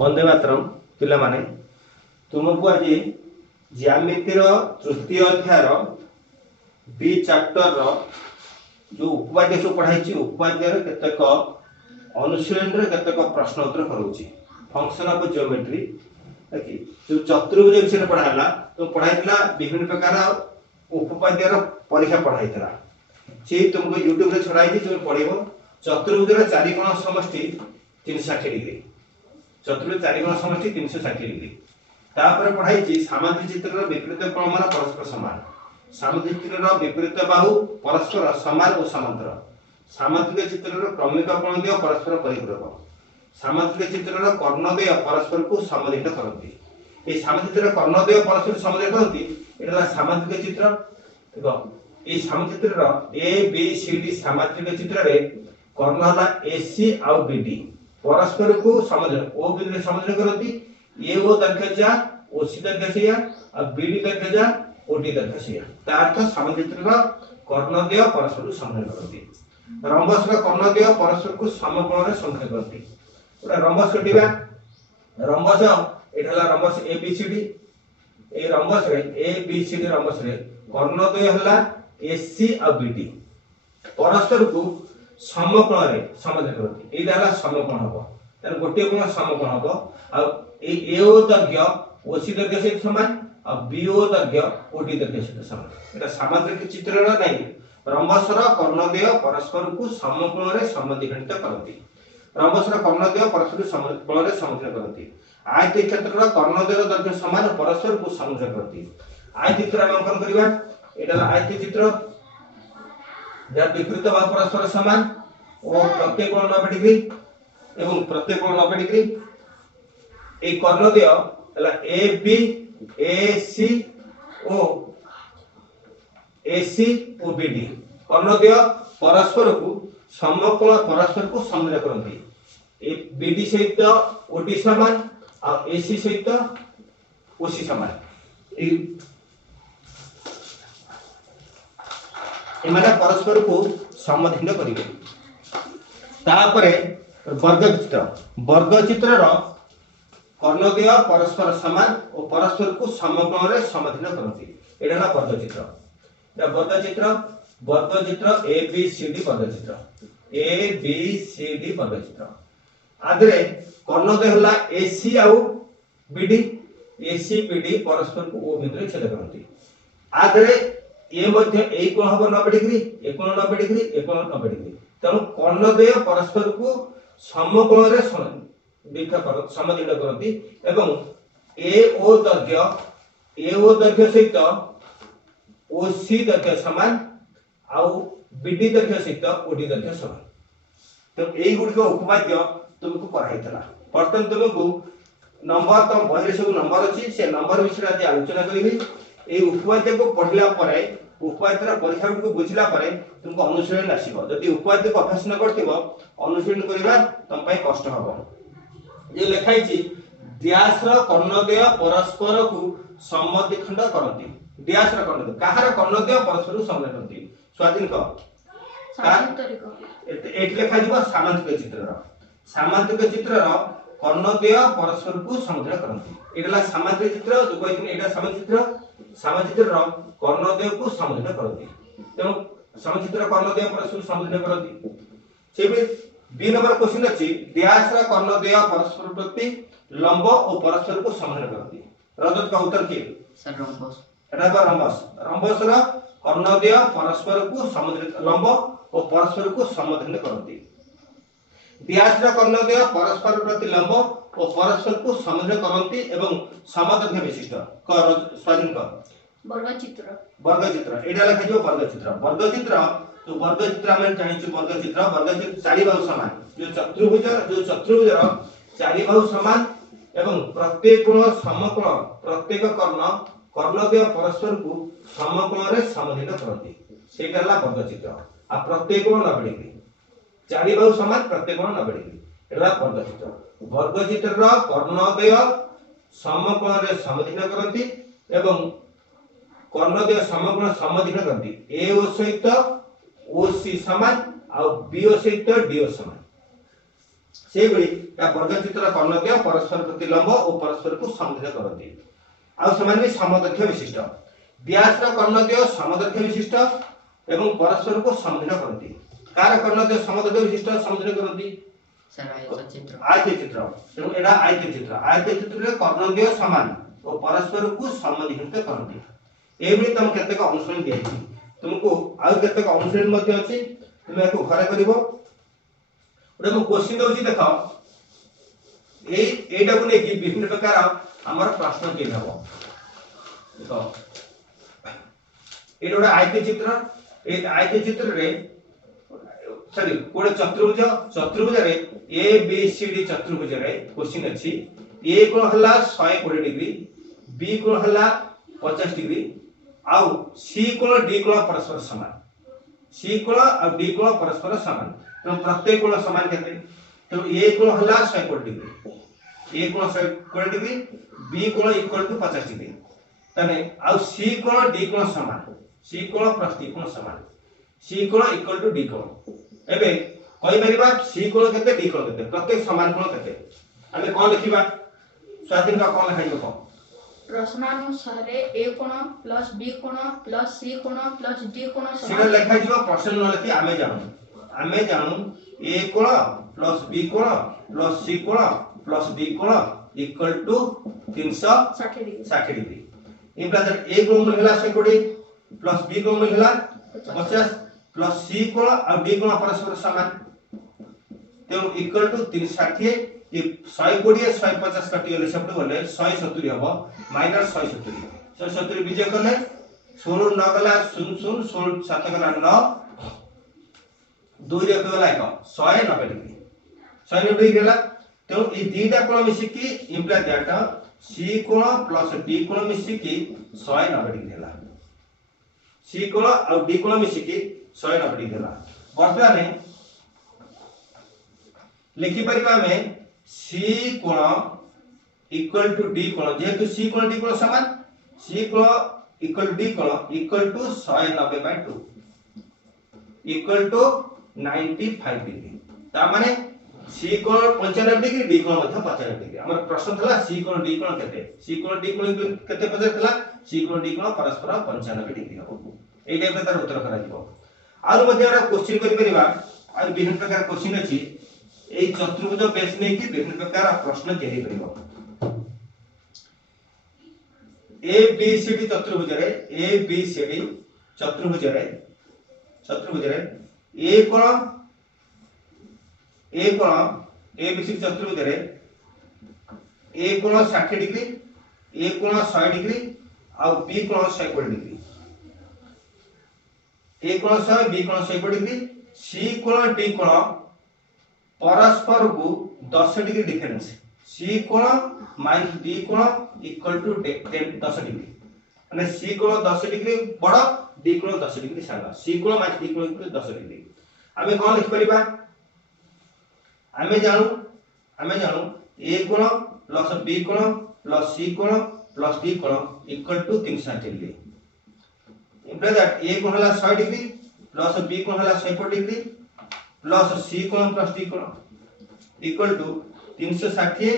वंदे मातरम पिला माने तुमको आज ज्यामितिर तृतीय अध्याय बी चैप्टर जो उपपाद्य सब पढ़ाई उपपाद्य केतक अनुशीलन केतक प्रश्न उत्तर करूची फंक्शन ऑफ ज्योमेट्री जो चतुर्भुज विषय पढ़ाला तो पढ़ाई विभिन्न प्रकार उपपाद्यर परीक्षा पढ़ाई सी तुमको यूट्यूब रे छड़ाई जो पढ़ो चतुर्भुज चारि कोण समष्टि 360 डिग्री चतुर्भुज चारि कोण समष्टि 360 डिग्री तापर पढ़ाई सामान्य चित्र विपरीत क्रम परस्पर समान सामान्य चित्र विपरीत बाहु परस्पर समान और समांतर सामांतरिक चित्र क्रमिक कोणद्वय परस्पर परिपूरक सामांतरिक चित्र कर्णद्वय परस्पर को समद्वित करती ए सामांतरिक चित्र कर्णद्वय परस्पर समद्वित करती एटा सामांतरिक चित्र देखो ए सामांतरिक चित्र ए बी सी डी सामांतरिक चित्र रे कर्ण हला एसी आउ बीडी परस्पर को समद्वित ओ बिंदु समद्वित करती ए ओ दर्घ्य ओ सी दर्घ्य और बीडी दर्घ्य ओ डी दर्घ्य ता अर्थ सामांतरिक चित्र कर्णद्वय परस्पर को समद्वित करती रंबस कर्णद्वय परस्पर को समकोण रे समद्वित करती ओटा रंबस कटिबा रंबस एठला rhombus A B C D ए रंबस रे A B C D rhombus रे कर्णद्वय हला एसी और बीडी परस्पर को समकोण रे समद्वित करती एटा हला समकोण हबो तन गोटे कोण समकोण हबो आ ए एओ दर्घ्य ओसी दर्घ्य से समान और बीओ दर्घ्य ओडी दर्घ्य से समान एटा सामांतरिक चित्र रे नै रंबसर कर्णद्वय परस्पर को समकोण रे समद्वित करती रंबसर कर्णद्वय परस्पर समकोण रे समद्वित करती आयत क्षेत्र कर्णद्वय दर्घ्य समान परस्पर को समद्वित करती आयत चित्र हम अंकन करिबा एटा आयत चित्र या विपरीत बाहु परस्पर समान और प्रत्येक कोण 90 डिग्री एवं प्रत्येक कोण 90 डिग्री ए कर्णद्वय हला ए बी ए सी ओ एसी और बीडी कर्णद्वय परस्पर को समकोण परस्पर को समद्वित करती ए बीडी सहित ओडी समान और एसी सहित ओसी समान एमाने परस्पर को समद्वित करिवे तापरे वर्ग चित्र रो कर्णद्वय परस्पर समान और परस्पर को समकोण रे समद्वित करती एटा हला वर्ग चित्र ए बी सी डी वर्ग चित्र आदरे कर्णद्वय हला एसी आउ बीडी एसी बीडी परस्पर को ओ बिंदु रे छेद करती आदरे ए मध्य ए कोण हबो 90 डिग्री ए कोण 90 डिग्री ए कोण 90 डिग्री तनो कर्णद्वय परस्पर को समकोण रे समद्वित करती एवं ए ओ दर्घ्य सहित ओसी दर्घ्य समान आउ बीडी दर्घ्य सहित ओडी दर्घ्य समान तो एई गुडी को उपपाद्य तुमको पढ़ाइतला वर्तमान तुमको नंबर तो बहिरे सब नंबर अछि से नंबर विषय आज आलोचना करिबी ए उपपाद्य को पढ़ला परे उपपाद्यर परीक्षा को बुझला परे तुमको अनुशीलन आसीबो जदि उपपाद्य को अभ्यास न करथिबो अनुशीलन करिबा तम पय कष्ट हबो जे लिखाई छी व्यास रो कर्णद्वय परस्पर को समद्विखंड करती व्यास रो कर्णद्वय काहर कर्णद्वय परस्पर को समद्वित करती स्वाधीन को एट लिखा जीव सामांतरिक चित्र रो कर्णद्वय परस्पर को समद्वित करती एटला सामांतरिक चित्र जो कहथिन एटा सामांतरिक चित्र रो कर्णद्वय को समद्वित करती तेणु सामांतरिक चित्र कर्णद्वय परस्पर समद्वित करती सेबे बी नंबर क्वेश्चन अछि व्यास रो कर्णद्वय परस्पर प्रति लंब और परस्पर को समद्वित करती रजत का उत्तर की सर रंबस एटा बा रंबस रो कर्णद्वय परस्पर को समद्वित लंब और परस्पर को समद्वित करती व्यास रो कर्णद्वय परस्पर प्रति लंब और परस्पर को समद्वित करती एवं समदर्घ्य विशिष्ट स्वाधीन का वर्ग चित्र एटा लिखा जो वर्ग चित्र तो वर्ग चित्र हम जानि वर्ग चित्र चारि बाहु समान जो चतुर्भुज रो चारि बाहु समान एवं प्रत्येक कोण समकोण प्रत्येक कर्णद्वय परस्पर को समकोण रे समद्वित करती सेटा हला वर्ग चित्र आ प्रत्येक कोण 90 डिग्री चारि बाहु समान प्रत्येक कोण 90 डिग्री एला वर्ग चित्र रो कर्णद्वय समकोण रे समद्वित करती एवं कर्णद्वय समकोण समद्वित करती ए ओ सहित ओसी समान और बीओ सहित डीओ समान से बड़ी या वर्गचित्र कर्णद्वय परस्पर प्रति लंब और परस्पर को समद्विध करती आ समान भी समदैर्घ्य विशिष्ट व्यासर कर्णद्वय समदैर्घ्य विशिष्ट एवं परस्पर को समद्विध करती कार कर्णद्वय समदैर्घ्य विशिष्ट समद्विध करती आयत चित्र तेणु एटा आयत चित्र रे कर्णद्वय समान और परस्पर को समद्वित करती एबडी तुम केतेक अनुसरण दिया तुमको आउ केतेक अनुसरण मध्ये अछि तुम एको घरे करिवो ओडे मो क्वेश्चन दउची देखो एटा को नेकी विभिन्न प्रकार हमर प्रश्न के हबो देखो एटा आयत चित्र ए आयत चित्र रे सॉरी कोड चतुर्भुज रे ए बी सी डी चतुर्भुज रे क्वेश्चन अछि ए कोण हला 120 डिग्री बी कोण हला 50 डिग्री आउ सी कोण डी कोण परस्पर समान सी कोण और डी कोण परस्पर समान तो प्रत्येक कोण समान केते तो ए कोण हला 120 डिग्री ए कोण 120 डिग्री बी कोण इक्वल टू 50 डिग्री तने आउ सी कोण डी कोण समान सी कोण प्लस डी कोण समान सी कोण इक्वल टू डी कोण एबे कहि परिबा सी कोण केते डी कोण केते प्रत्येक समान कोण केते आमे कोन लिखिबा स्वाधीन का कोन लिखाइबो कोन प्रश्नानुसार ए कोण प्लस बी कोण प्लस सी कोण प्लस डी कोण समान सीधा लिखा जिवो प्रश्न न लिखि आमे जानू ए कोण प्लस बी कोण प्लस सी कोण प्लस डी कोण equal to 360 degree imply that A कोण मिलला 120 प्लस बी कोण मिलला 50 प्लस सी कोण और डी कोण परस्पर समान तेणु इक्वल टू 360 ये 120 150 कटि गेले सब गले 170 हबो माइनस 170 170 विजय करले 16 9 गला 0 0 16 7 गला 9 2 रे गला 190 डिग्री 190 डिग्री गेला तो ई दीटा कोण मिसी की इंप्लाई दैट सी कोण प्लस डी कोण मिसी की 190 डिग्री गेला सी कोण और डी कोण मिसी की 190 डिग्री गेला वर्तमान लिखि परिबा में सी कोण इक्वल टू डी कोण जेहेतु सी कोण डी कोण समान सी कोण इक्वल टू डी कोण equal to 190/2 equal to 95 degree ता माने सी कोण 95 डिग्री डी कोण मध्ये 95 डिग्री हमर प्रश्न थला सी कोण डी कोण केते सी कोण डी कोण केते पदर थला सी कोण डी कोण परस्पर 95 डिग्री हो एई टाइप तार उत्तर करा दिबो आरो मध्ये एटा क्वेश्चन करि परिबा आ विभिन्न प्रकार क्वेश्चन अछि ए चतुर्भुज बेस नै कि विभिन्न प्रकार प्रश्न केरि परिबो ए बी सी डी चतुर्भुज रे ए बी सी डी चतुर्भुज रे ए कोण ए बी सी डी चतुर्भुज रे ए कोण 60 डिग्री ए कोण 100 डिग्री और बी कोण 120 डिग्री ए कोण 100 बी कोण 120 डिग्री सी कोण डी कोण परस्पर को 10 डिग्री डिफरेंस सी कोण माइनस डी कोण इक्वल टू 10 डिग्री माने सी कोण 10 डिग्री बड़ डी कोण 10 डिग्री साला सी कोण माइनस डी कोण इक्वल टू 10 डिग्री आमे कोन लिख परिबा आमे जानू ए कोण प्लस बी कोण प्लस सी कोण प्लस डी कोण equal to 360 degree imply that A कोण हला 100 डिग्री प्लस बी कोण हला 140 डिग्री प्लस सी कोण प्लस डी कोण इक्वल टू 360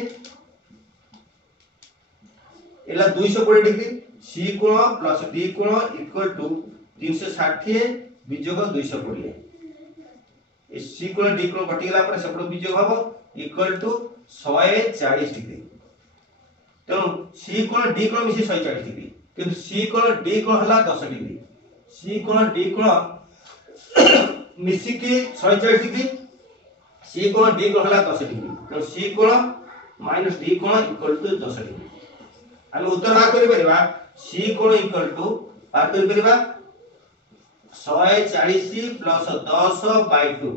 एला 220 डिग्री सी कोण प्लस डी कोण इक्वल टू 360 वियोग 220 ए सी कोण डी कोण कटि गेला पर सेपड वियोग हबो इक्वल टू 140 डिग्री तो सी कोण डी कोण मिसी 140 डिग्री किंतु सी कोण डी कोण हला 10 डिग्री सी कोण डी कोण मिसी की 140 डिग्री सी कोण डी कोण हला 10 डिग्री तो सी कोण माइनस डी कोण इक्वल टू 10 डिग्री हम उत्तर बात करि परिबा सी कोण इक्वल टू बात करि परिबा 140 plus 10/2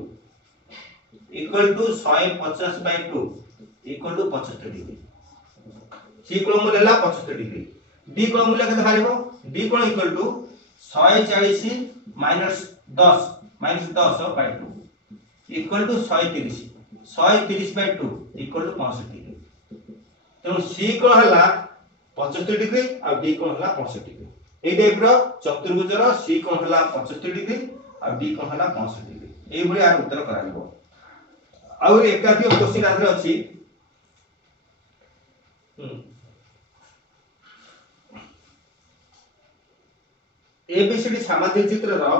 equal to 150/2 equal to 75 degree C कोण मूल्य हला 75 डिग्री डी कोण मूल्य केते बारिबो डी कोण equal to 140 minus 10/2 equal to 130 130/2 equal to 65 degree तेणु सी कोण हला 75 डिग्री और डी कोण हला 65 डिग्री ए टाइप रो चतुर्भुज रो सी कोण हला 75 डिग्री और डी कोण हला 65 डिग्री एई भली आर उत्तर कराइबो और एकाधिक क्वेश्चन आदर अछि एबीसीडी सामांतरिक चित्र रो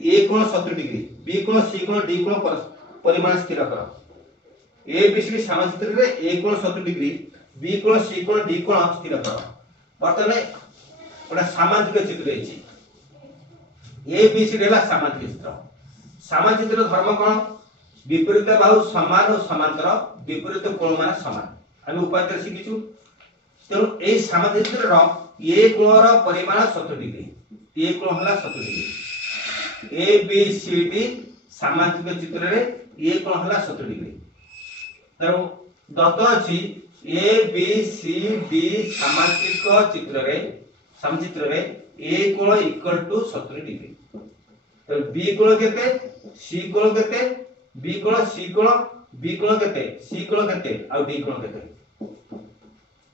ए कोण 70 डिग्री बी कोण सी कोण डी कोण परिमाण स्थिर कर एबीसीडी सामांतरिक चित्र रे ए कोण 70 डिग्री बी कोण सी कोण डी कोण स्थिर कर बर्तने ओडा सामांतरिक चित्र अछि एबीसीडी हला सामांतरिक चित्र सामांतरिक चित्र धर्म कोण विपरीत बाहु समान और समांतर विपरीत कोण मान समान हम उपाय शिखिछु तेणु ए सामांतरिक चित्र रो ए कोण रो परिमाण 70 डिग्री ए कोण हला 70 degree A B C D सामांतरिक चित्र रे ए कोण हला 70 डिग्री तेणु दत्त अछि ए बी सी डी सामांतरिक चित्र रे समचित्र रे ए कोण इक्वल टू 70 डिग्री तो बी कोण केते सी कोण केते बी कोण सी कोण बी कोण केते सी कोण केते और डी कोण केते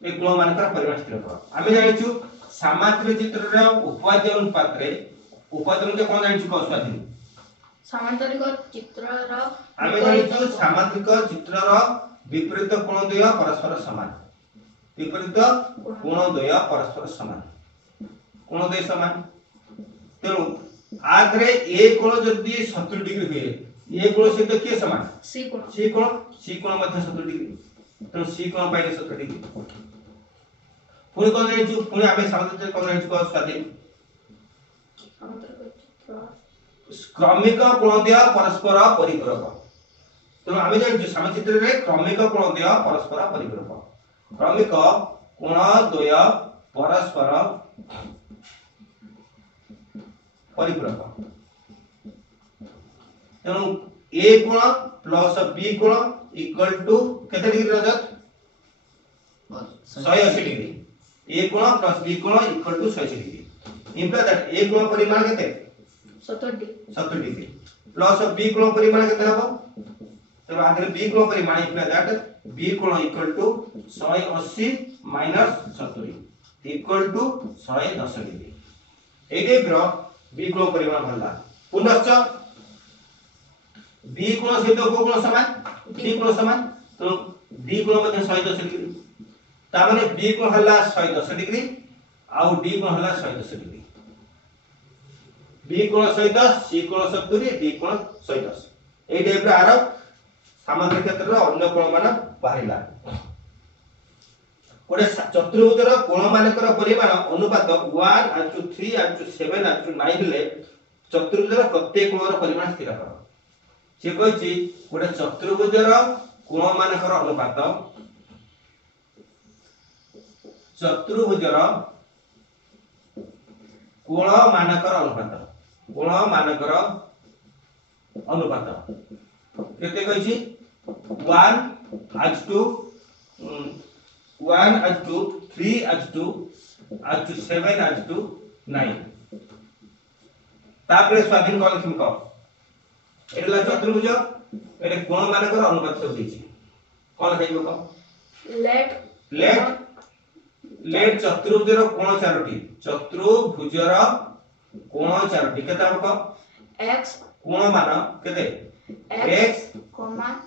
ए कोण मानकर परिमाण स्थिर करो आमे जानिछु सामांतरिक चित्र रे उपाद्य अनुपात रे उपाद्य अनुपात कोन जानिछु को स्वाधीन सामांतरिक चित्र रो आमे जानिछु सामांतरिक चित्र रो विपरीत कोण द्वय परस्पर समान विपरीत कोण द्वय परस्पर समान कोण द्वय समान तेणु आग्रे ए कोण जदी 70 डिग्री हुए ए कोण से तो के समान सी कोण मध्य 70 डिग्री तो सी कोण पाइले 70 डिग्री पुणी कोन जानिछु पुणी आमे सामांतरिक कोन जानिछु को स्वाधीन सामांतरिक चित्र क्रमिक कोण द्वय परस्पर परिपूरक तो आमे जानिछु सामांतरिक चित्र रे क्रमिक कोण द्वय परस्पर परिपूरक क्रमिक कोण द्वय परस्पर परिपूरक तेणु ए कोण प्लस बी कोण इक्वल टू केते डिग्री रजत 180 डिग्री ए कोण प्लस बी कोण equal to 180 degree imply that A कोण परिमाण केते 70 डिग्री प्लस बी कोण परिमाण केते हबो तो आगे बी कोण परिमाण इंप्लाई दैट बी कोण equal to 180 minus 70 equal to 110 degree एटे ब्रो बी कोण परिमाण भरला पुनश्च बी कोण से तो को कोण समान डी कोण समान तो डी कोण मध्ये 110 डिग्री ता माने बी कोण हल्ला 110 डिग्री आउ डी कोण हल्ला 110 डिग्री बी कोण 110 सी कोण 70 डी कोण 110 ए टाइप रे आरो सामान्य क्षेत्र रो अन्य कोण मान बाहिला ओडे चतुर्भुजर कोण मानकर परिमाण अनुपात 1:3:7:9 ले चतुर्भुजर प्रत्येक कोणर परिमाण स्थिर कर से कहछि ओडे चतुर्भुजर कोण मानकर अनुपात चतुर्भुजर कोण मानकर अनुपात केते कहछि 1:3:7:9 तापरे स्वाधीन कोन लिखिम को एला चतुर्भुज एले कोण मानकर अनुपात सब दिछि कोन लिखिबो को लेट चतुर्भुजर कोण चारोटी चतुर्भुजर कोण चारोटी केते हमको x कोण मान केते x,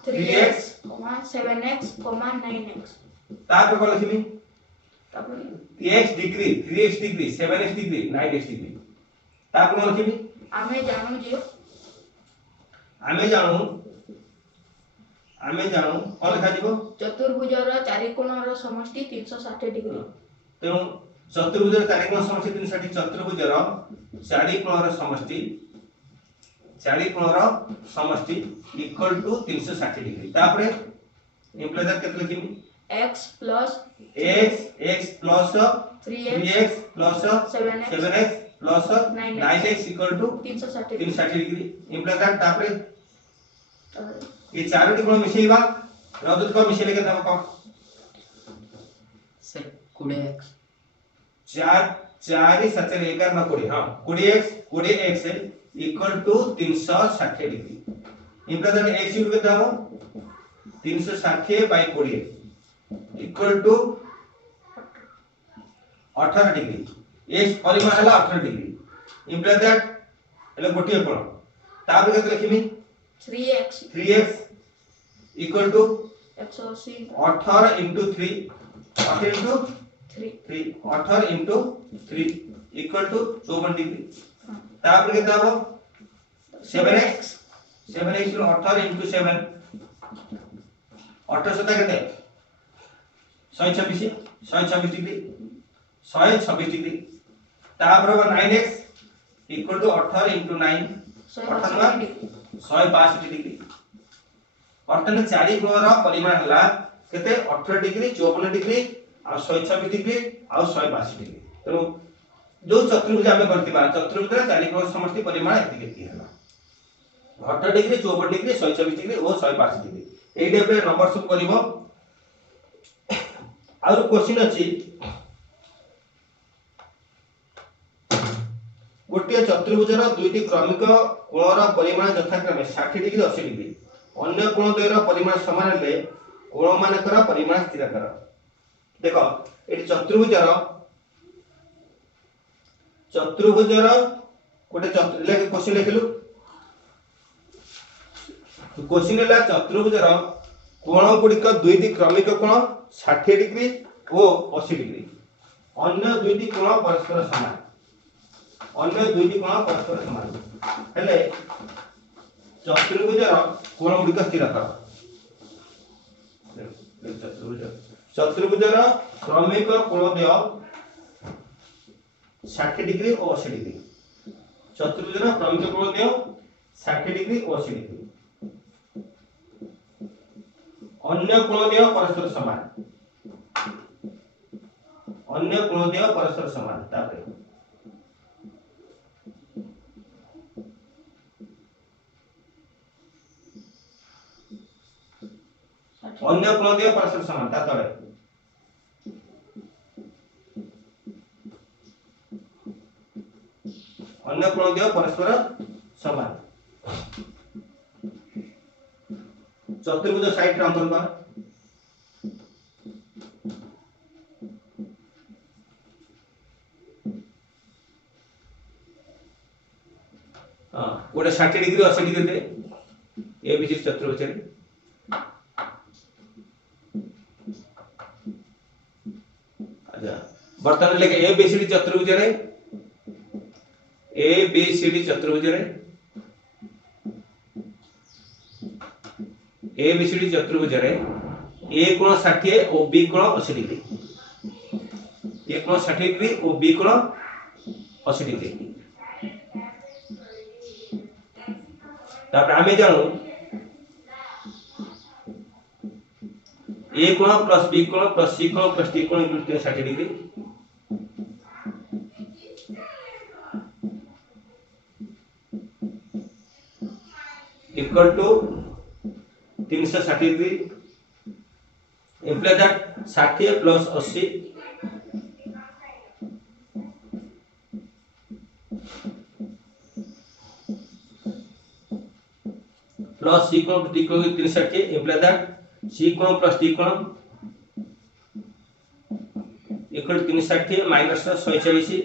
3x, 7x, 9x तापर कोन लिखिबी तापर x degree 3x degree 7x degree 9x degree तापर कोन लिखिबी आमे जानू कोन लिखा दिबो चतुर्भुजर चारि कोणर समष्टि 360 डिग्री तेणु चतुर्भुजर चारि कोण समष्टि 360 चतुर्भुजर चारि कोणर समष्टि इक्वल टू 360 डिग्री तापर इंप्लाई दैट केते लिखिबी x plus 3x plus 7x plus 9x equal to 360 degree imply that तापर ये चारोटी कोण मिसेइबा रजत को मिसेले के तब को सर 20x 4 4 7 11 ना 20 हां 20x equal to 360 degree imply that x equal के दाओ 360 by 20 equal to 18 degree x परिमाण हला 18 डिग्री इंप्लाई दैट एले गोटिए कोण तापर केते लिखिबी 3x equal to 180 18 into 3 18 into 3 18 into 3 equal to 54 degree तापर केते हबो 7x 7x रो 18 इंटू 7 18 सता केते 126 126 डिग्री 126 डिग्री तापर 9x equal to 18 into 9 165 165 degree अर्थात चारि कोणर परिमाण हला केते 18 डिग्री 54 डिग्री आ 126 डिग्री आ 162 डिग्री तेणु जो चतुर्भुज आमे करतिबा चतुर्भुज रे चारि कोण समष्टि परिमाण एति केति हला 18 डिग्री 54 डिग्री 126 डिग्री और 162 डिग्री एइ टाइप रे नंबर सब करबो और क्वेश्चन अछि गोटे चतुर्भुजर दुईटी क्रमिक कोणर परिमाण यथाक्रमे 60 डिग्री 80 डिग्री अन्य कोण द्वयर परिमाण समान हेले कोण मानकर परिमाण स्थिर कर देखो एटी चतुर्भुजर गोटे चतुर्भुज क्वेश्चन लिखलु क्वेश्चन है चतुर्भुजर कोण गुड़िक दुईटी क्रमिक कोण 60 डिग्री और 80 डिग्री अन्य दुईटी कोण परस्पर समान हेले चतुर्भुजर कोण गुड़िक स्थिर कर चतुर्भुजर क्रमिक कोणद्वय 60 डिग्री और 80 डिग्री चतुर्भुजर क्रमिक कोणद्वय 60 डिग्री और 80 डिग्री अन्य कोणद्वय परस्पर समान तापर अन्य कोणद्वय परस्पर समान ता तळे अन्य कोणद्वय परस्पर समान चतुर्भुज साइड रे अंकन कर हां गोटे 60 डिग्री 80 डिग्री दे ए बी सी चतुर्भुज रे बर्तमान लेके ए बी सी डी चतुर्भुज रे ए बी सी डी चतुर्भुज रे ए बी सी डी चतुर्भुज रे ए कोण 60 और बी कोण 80 डिग्री ए कोण 60 डिग्री और बी कोण 80 डिग्री तापर आमे जानू ए कोण प्लस बी कोण प्लस सी कोण प्लस डी कोण equal 60 degree equal to 360 degree implies that 60 plus 80 plus c कोण d कोण 360 implies that c कोण plus d कोण इक्वल 360 माइनस 140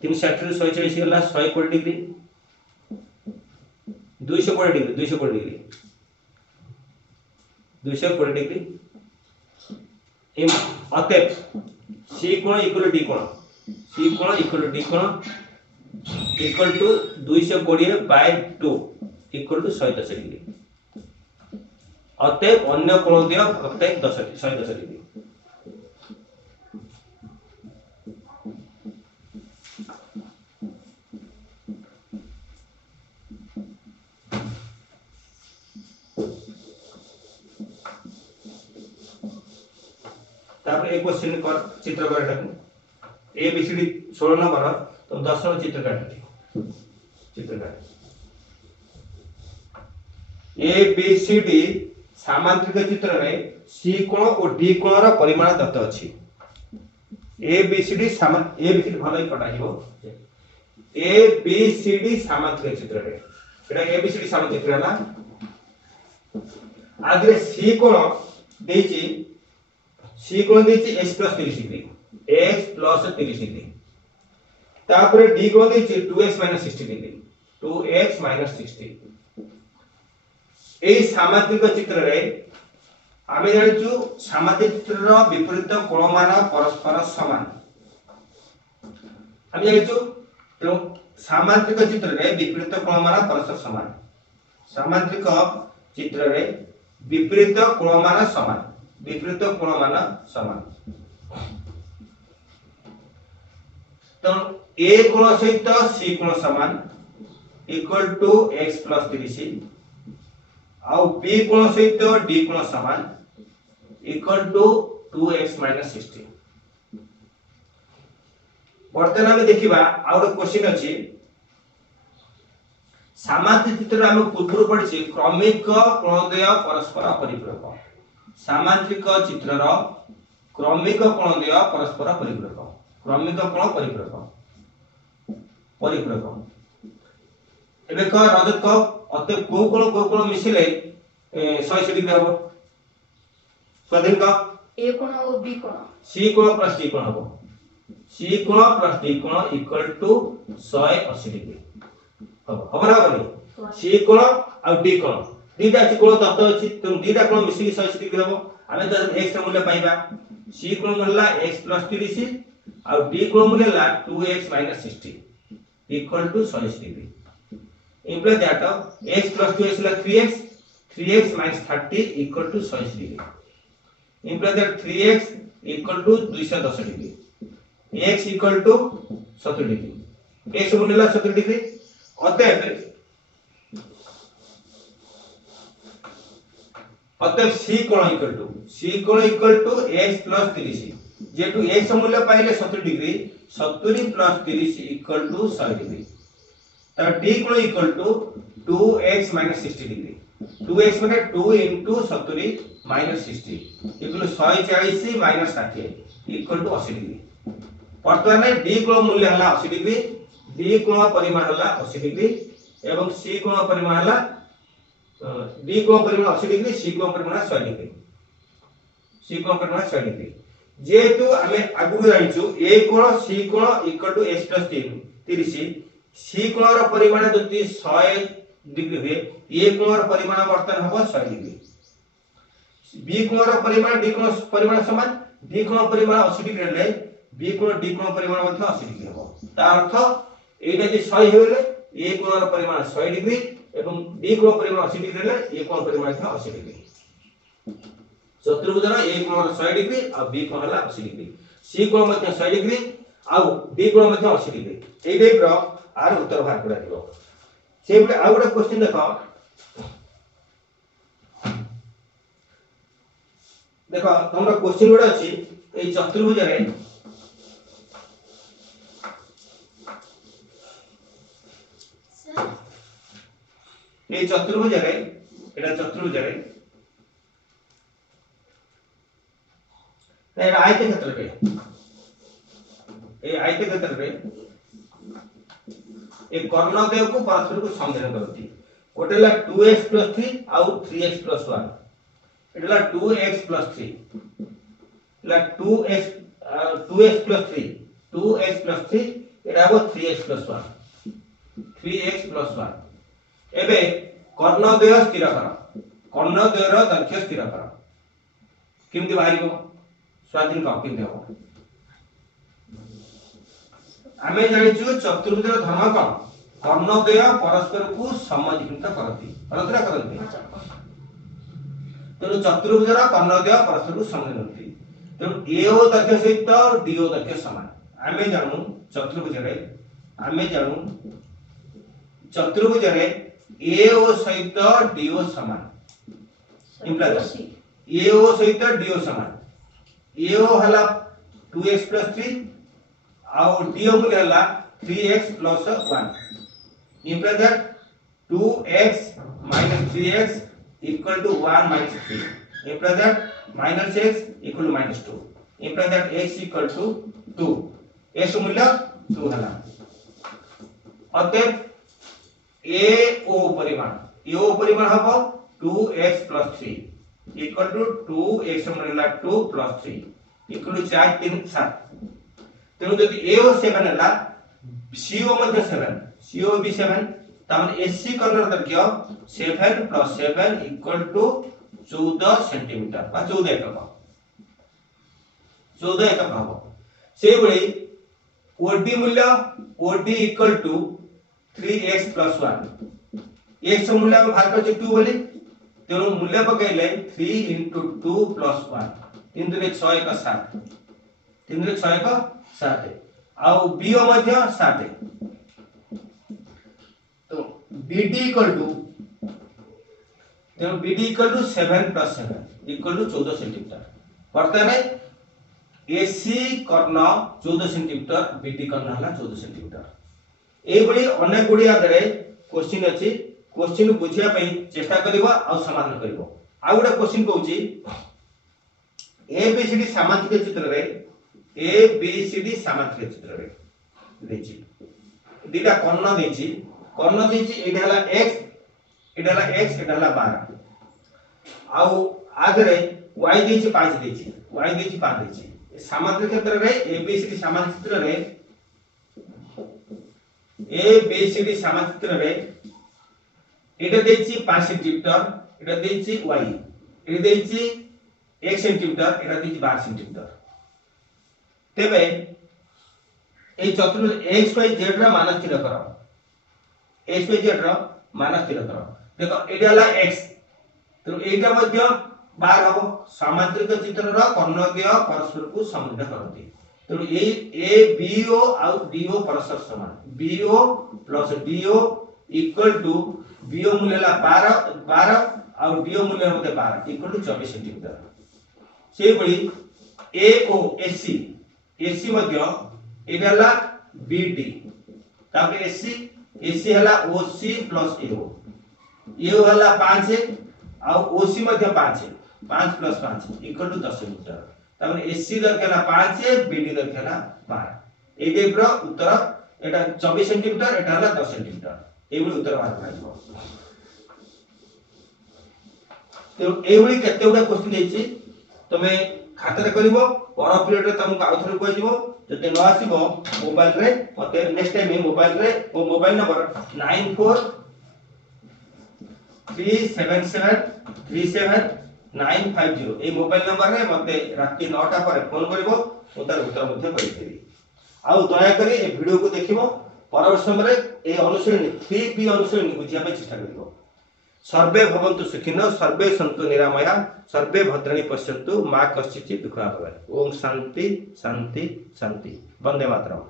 360 रे 140 होला 120 डिग्री 220 डिग्री 220 डिग्री एम अतएव c कोण इक्वल d कोण c कोण इक्वल d कोण equal to 220 by 2 equal to 110 degree अतएव अन्य कोण दिया प्रत्येक 110 डिग्री तापर एक क्वेश्चन कर चित्र कर A B C D 16 number तो 10 रो चित्र काट ए बी सी डी सामांतरिक चित्र में सी कोण और डी कोण रो परिमाण दत्त अछि ए बी सी डी भलै पटाइबो ए बी सी डी सामांतरिक चित्र रे एटा ए बी सी डी सामांतरिक चित्र हला आगे सी कोण देछि सी कोण देछि x + 30 डिग्री x + 30 डिग्री तापर d कोण देछि 2x - 60 डिग्री 2x - 60 एई सामांतरिक चित्र रे आमे जानिचु सामांतरिक चित्र रो विपरीत कोण मान परस्पर समान आमे जानिचु तो सामांतरिक चित्र रे विपरीत कोण मान परस्पर समान सामांतरिक चित्र रे विपरीत कोण मान समान तो ए कोण सहित सी कोण समान इक्वल टू x प्लस 30 आउ b कोण सहित d कोण समान इक्वल टू 2x माइनस 60 वर्तमान हम देखिबा आउट क्वेश्चन अछि सामांतरिक चित्र हम पूर्व पढिछि क्रमिक कोणद्वय परस्पर परिपूरक सामांतरिक चित्र रो क्रमिक कोणद्वय परस्पर परिपूरक क्रमिक कोण परिपूरक एबे क रजत क अते को कोण मिसिले 180 डिग्री हबो स्वाधीन का ए कोण और बी कोण सी कोण प्लस डी कोण हबो सी कोण प्लस डी कोण इक्वल टू 180 डिग्री हबो ना बनी सी कोण और डी कोण दीटा छि कोण तत्व अछि तुम दीटा कोण मिसिली 180 डिग्री हबो आमे तो x ର मूल्य पाइबा सी कोण होला x प्लस 30 और d कोण मूल्य होला 2x minus 60 equal to 180 degree imply that x plus 2x is 3x minus 30 equal to 180 degree imply that 3x equal to 210 degree x equal to 70 degree x मूल्य 70 डिग्री अतएव c कोण equal to x plus 30 जेतु x मूल्य पाइले 70 डिग्री 70 plus 30 equal to 100 degree तब d कोण equal to 2x minus 60 degree 2x माने 2 into 70 minus 60 equal 140 minus 60 equal to 80 degree वर्तमान d कोण मूल्य हला 80 डिग्री d कोण परिमाण हला 80 डिग्री एवं c कोण परिमाण हला d कोण परिमाण 80 डिग्री c कोण परिमाण 100 डिग्री c कोण परिमाण 100 डिग्री जेतु हमें आगु जानिछु a कोण c कोण इक्वल टू x plus 30 सी कोण रो परिमाण जति 100 डिग्री हुए ए कोण रो परिमाण वर्तन हबो 100 डिग्री बी कोण रो परिमाण डी कोण परिमाण समान डी कोण परिमाण 80 डिग्री ले बी कोण डी कोण परिमाण ମଧ୍ୟ 80 डिग्री हबो ता अर्थ एटा जे 100 हेले ए कोण रो परिमाण 100 डिग्री एवं डी कोण परिमाण 80 डिग्री ले ए कोण परिमाण था 80 डिग्री चतुर्भुजर ए कोण 100 डिग्री और बी कोण हला 80 डिग्री सी कोण ମଧ୍ୟ 100 डिग्री और डी कोण ମଧ୍ୟ 80 डिग्री एई टाइप रो आर उत्तर बाहर करा दिबो से बले आ गोटे क्वेश्चन देखो हमरा क्वेश्चन गोटे अछि ए चतुर्भुज रे ए चतुर्भुज रे एटा चतुर्भुज रे ए आयत क्षेत्र रे ए आयत क्षेत्र रे एक कर्णद्वय को परस्पर को संयोजन करती गोटेला 2x plus 3 और 3x plus 1 एटला 2x plus 3 ला 2x plus 3 2x plus 3 एटा हो 3x plus 1 3x plus 1 एबे कर्णद्वय स्थिर कर कर्णद्वय रो दैर्घ्य स्थिर कर किमति बाहरिबो स्वाधीन का किमति हो आमे जानिछु चतुर्भुजर धर्म कोन कर्णद्वय परस्पर को समद्विखंडित करती परस्पर करती तो चतुर्भुजर कर्णद्वय परस्पर को समद्विखंडित तो ए ओ दैर्घ्य सहित डी ओ दैर्घ्य समान आमे जानू चतुर्भुज रे आमे जानू चतुर्भुज रे ए ओ सहित डी ओ समान इंप्लाइज ए ओ सहित डी ओ समान ए ओ हला 2x plus 3 और डी ओ मूल्य हला 3x plus 1 imply that 2x minus 3x equal to 1 minus 3 imply that minus x equal to minus 2 imply that x equal to 2 x मूल्य 2 हला अतः a o परिमाण हबो 2x plus 3 equal to 2x मूल्य 2 plus 3 equal to 4 3 7 तेनु जदि a o 7 हला c o मध्ये 7 CO भी 7 तामन एसी कर्णर दैर्घ्य 7 + 7 = 14 सेंटीमीटर बा 14 एकक 14 एकक हबो से बळी ओडी मूल्य ओडी = 3x + 1 x मूल्य हम बाहर कर 2 बोली तेणु मूल्य पकैले 3 × 2 + 1 3 × 6 = 7 3 × 6 = 7 आउ बीओ मध्य 7 तो बीडी = तेणु बीडी = 7 + 7 = 14 सेंटीमीटर वर्तमान एसी कर्ण 14 सेंटीमीटर बीडी कर्ण हला 14 सेंटीमीटर ए बड़ी अनेक गुडी आदरे क्वेश्चन अछि क्वेश्चन बुझिया पई चेष्टा करिवो आ समाधान करिवो आ गुडा क्वेश्चन कहूची एबीसीडी सामांतरिक चित्र रे एबीसीडी सामांतरिक चित्र रे देछि दीटा कर्ण देछि एटा हला x एटा हला x एटा हला 12 आ आदरे y देछि 5 देछि y देछि 5 देछि सामांतरिक क्षेत्र रे एबीसीडी सामांतरिक चित्र रे एबीसीडी सामांतरिक चित्र रे एटा देछि 5 सेंटीमीटर एटा देछि y एटा देछि 1 सेंटीमीटर एटा देछि 12 सेंटीमीटर तेबे ए चतुर्भुज x y z रा मान स्थिर करो x y z रा मान स्थिर करो देखो एटा हला x तो एटा मध्य 12 हबो सामांतरिक चित्र रा कर्णद्वय परस्पर को समन्वय करती तो ए बीओ और डीओ परस्पर समान बीओ + डीओ = बीओ मूल्य ला 12 और डीओ मूल्य मते 12 = 24 सेंटीमीटर से बड़ी एओ एसी मध्य एटा ला बीडी ताके एसी हला ओसी + एओ हला 5 और ओसी मध्य 5 5 + 5 = 10 सेंटीमीटर तामे एसी दर्घ्य हला 5 बीडी दर्घ्य हला 12 ए टाइप रो उत्तर एटा 24 सेंटीमीटर एटा हला 10 सेंटीमीटर एबुली उत्तर बाहर कराइबो तो एबुली केते उडा क्वेश्चन देछि तमे खाता रे करिवो पर पीरियड रे तुमको आउथर को जिवो जते न आसीबो मोबाइल रे मते नेक्स्ट टाइम मोबाइल रे ओ मोबाइल नंबर 9437737950 ए मोबाइल नंबर रे मते राती 9टा पर फोन करिवो ओ तार उत्तर मध्ये कहिदेबी आ दया करी ए वीडियो को देखिवो परवर्ती समय ए अनुसरणी 3B अनुसरणी बुझिया पे चेष्टा करिवो सर्वे भवन्तु सुखिनो सर्वे सन्तु निरामया सर्वे भद्राणि पश्यन्तु मा कश्चित् दुःखभाग् भवेत् ओम शांति शांति शांति वंदे मातरम।